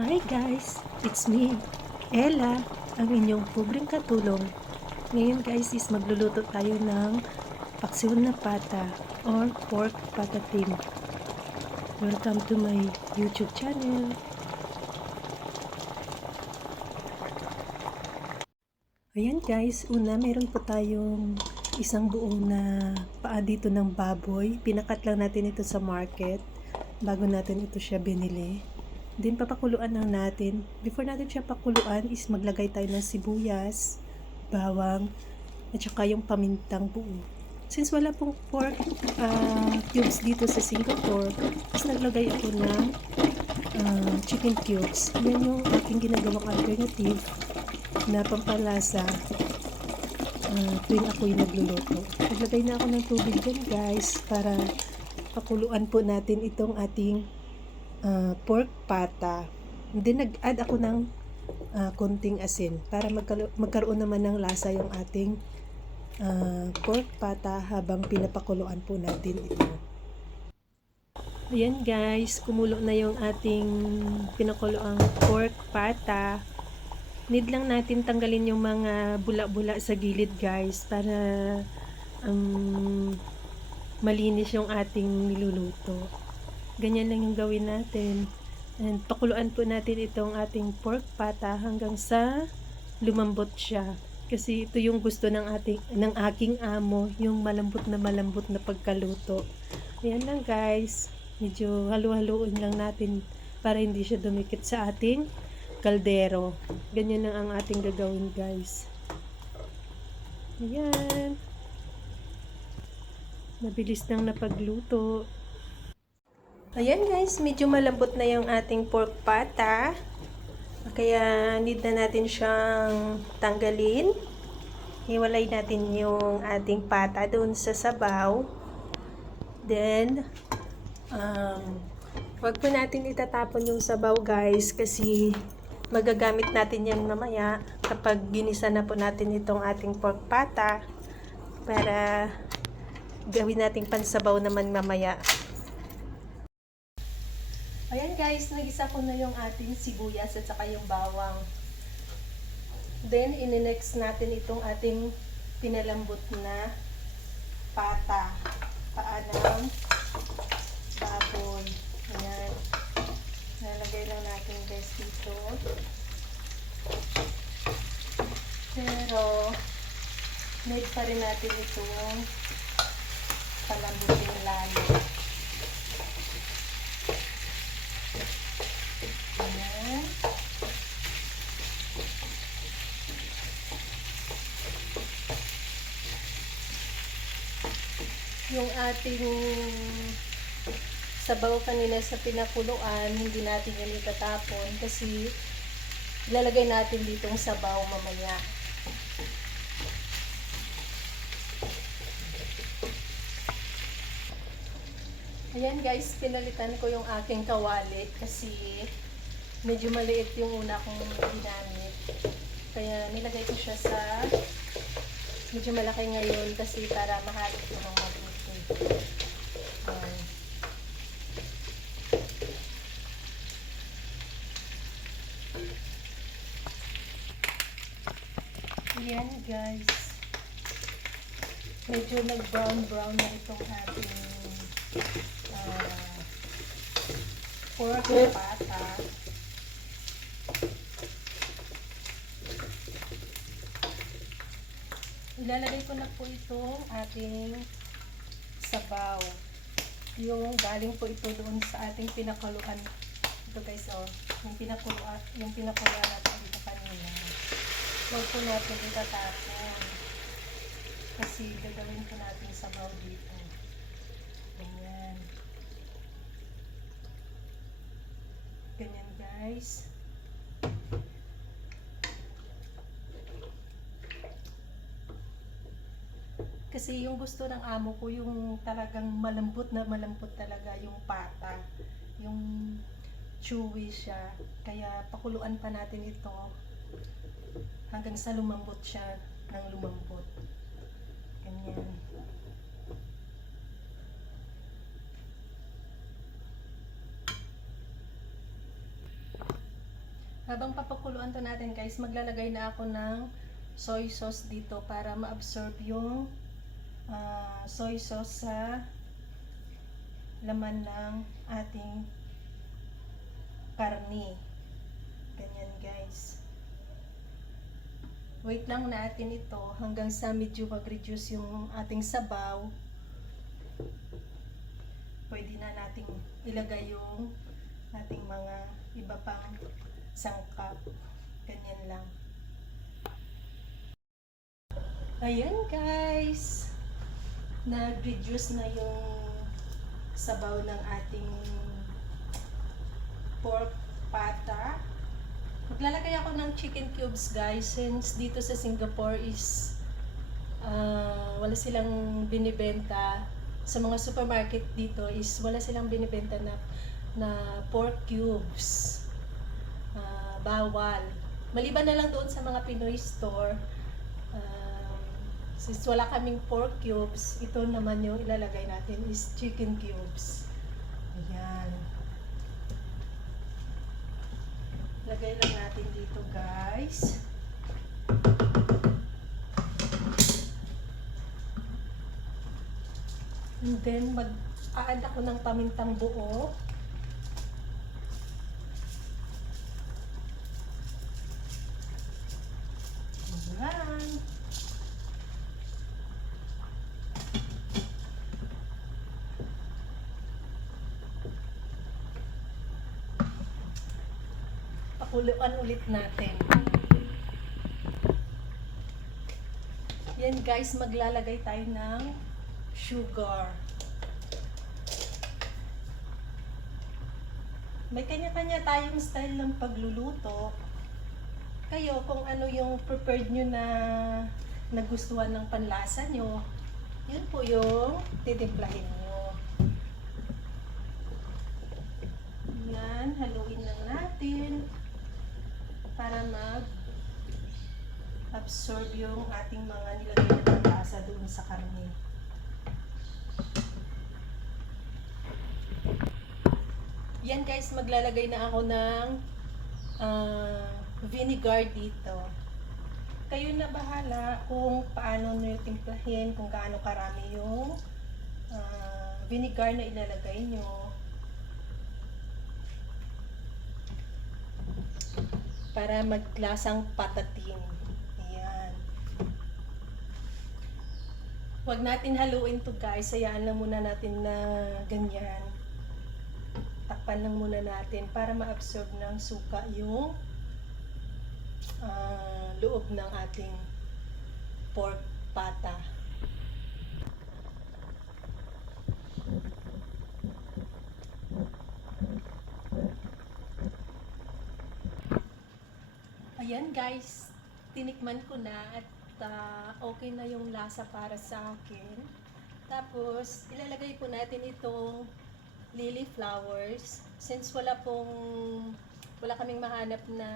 Hi guys, it's me, Ella, ang inyong pobreng katulong. Ngayon guys is magluluto tayo ng paksiw na pata or pork patatim. Welcome to my YouTube channel. Ayan guys, una meron po tayong isang buong na paa dito ng baboy. Pinakat lang natin ito sa market bago natin ito siya binili. Then papakuluan lang natin. Before natin siya pakuluan is maglagay tayo ng sibuyas, bawang, at saka yung pamintang buo. Since wala pong pork uh, cubes dito sa Singapore, is naglagay ako ng uh, chicken cubes. Yan yung aking ginagawang alternative na pampalasa uh, tuwing ako yung nagluluto. Naglagay na ako ng tubig dyan guys para pakuluan po natin itong ating uh, pork pata. Then nag-add ako ng uh, konting asin para magkalo- magkaroon naman ng lasa yung ating uh, pork pata habang pinapakuluan po natin ito. Ayan guys, kumulo na yung ating pinakuloang pork pata. Need lang natin tanggalin yung mga bula-bula sa gilid guys para um, malinis yung ating niluluto. Ganyan lang yung gawin natin. And pakuluan po natin itong ating pork pata hanggang sa lumambot siya. Kasi ito yung gusto ng ating ng aking amo, yung malambot na malambot na pagkaluto. Ayan lang guys. Medyo halu-haluin lang natin para hindi siya dumikit sa ating kaldero. Ganyan lang ang ating gagawin guys. Ayan. Mabilis lang na pagluto. Ayan guys, medyo malambot na yung ating pork pata. Kaya need na natin siyang tanggalin. Hiwalay natin yung ating pata doon sa sabaw. Then, um, wag po natin itatapon yung sabaw guys kasi magagamit natin yan mamaya kapag ginisa na po natin itong ating pork pata para gawin nating pansabaw naman mamaya. Ayan guys, nagisa ko na yung ating sibuyas at saka yung bawang. Then, ininext natin itong ating pinalambot na pata. Paa ng baboy. Ayan. Nalagay lang natin guys dito. Pero, need pa rin natin itong palambutin lalo. Yung ating sabaw kanina sa pinakuluan, hindi natin yan itatapon kasi ilalagay natin ditong sabaw mamaya. Ayan guys, pinalitan ko yung aking kawali kasi medyo maliit yung una kong ginamit. Kaya nilagay ko siya sa medyo malaki ngayon kasi para mahalot ko ng mabuti. Ayan. Ayan guys. Medyo nag-brown-brown na itong ating pork pata. Ilalagay ko na po itong ating sabaw. Yung galing po ito doon sa ating pinakuluan. Ito guys, oh. Yung pinakuluan, yung pinakuluan natin dito kanina. Huwag po natin itatapon. Kasi gagawin po natin sabaw dito. Ganyan. Ganyan guys. Kasi yung gusto ng amo ko, yung talagang malambot na malambot talaga yung pata. Yung chewy siya. Kaya pakuluan pa natin ito hanggang sa lumambot siya ng lumambot. Ganyan. Habang papakuluan to natin guys, maglalagay na ako ng soy sauce dito para ma-absorb yung ah, soy sauce sa laman ng ating karni. Ganyan guys. Wait lang natin ito hanggang sa medyo mag-reduce yung ating sabaw. Pwede na nating ilagay yung ating mga iba pang sangkap. Ganyan lang. Ayan guys. Nag-reduce na yung sabaw ng ating pork pata. Maglalagay ako ng chicken cubes guys since dito sa Singapore is ah, wala silang binibenta sa mga supermarket dito is wala silang binibenta na na pork cubes. Ah, bawal. Maliban na lang doon sa mga Pinoy store. um, since wala kaming pork cubes, ito naman yung ilalagay natin is chicken cubes. Ayan. Lagay lang natin dito guys. And then mag-add ako ng pamintang buo. Ayan. Pakuluan ulit natin. Yan guys, maglalagay tayo ng sugar. May kanya-kanya tayong style ng pagluluto. Kayo, kung ano yung prepared nyo na nagustuhan ng panlasa nyo, yun po yung titimplahin nyo. Yan, haluin lang natin para mag absorb yung ating mga nilagay na panlasa doon sa karne. Yan guys, maglalagay na ako ng ah, vinegar dito. Kayo na bahala kung paano nyo timplahin, kung gaano karami yung ah, vinegar na ilalagay nyo. Para maglasang patatin. Ayan. Huwag natin haluin to guys. Hayaan lang muna natin na ganyan takpan lang muna natin para ma-absorb ng suka yung ah, loob ng ating pork pata. Ayan guys, tinikman ko na at ah, okay na yung lasa para sa akin. Tapos, ilalagay po natin itong lily flowers. Since wala pong, wala kaming mahanap na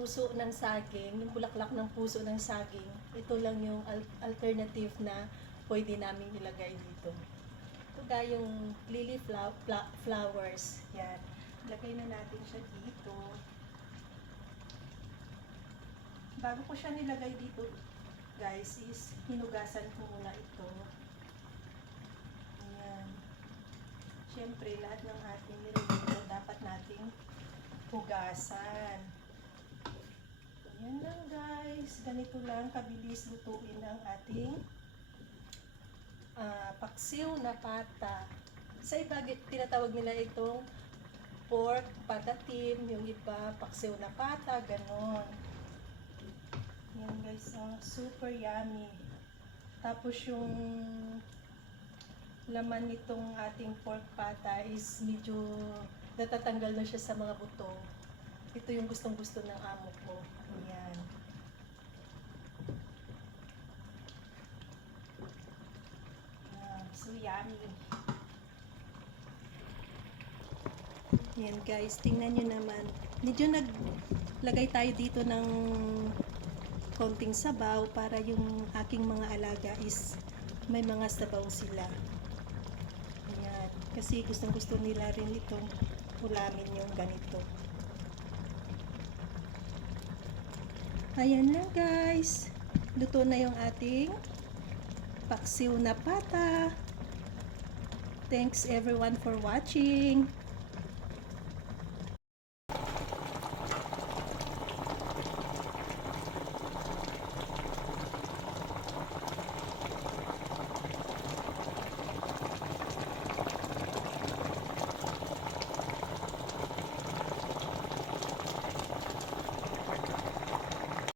puso ng saging, yung bulaklak ng puso ng saging, ito lang yung al- alternative na pwede namin ilagay dito. Ito ga yung lily flowers. Yan. Lagay na natin siya dito. Bago ko siya nilagay dito, guys, is hinugasan ko muna ito. Ayan. Siyempre, lahat ng ating niluluto dapat nating hugasan. Ayan lang guys. Ganito lang kabilis lutuin ang ating ah, paksiw na pata. Sa iba, tinatawag nila itong pork patatim, yung iba paksiw na pata, ganon. Yan guys, oh, super yummy. Tapos yung laman nitong ating pork pata is medyo natatanggal na siya sa mga buto. Ito yung gustong gusto ng amo ko. marami. Yan guys, tingnan nyo naman. Medyo naglagay tayo dito ng konting sabaw para yung aking mga alaga is may mga sabaw sila. Ayan. Kasi gustong gusto nila rin itong ulamin yung ganito. Ayan lang guys. Luto na yung ating paksiw na pata. Thanks everyone for watching.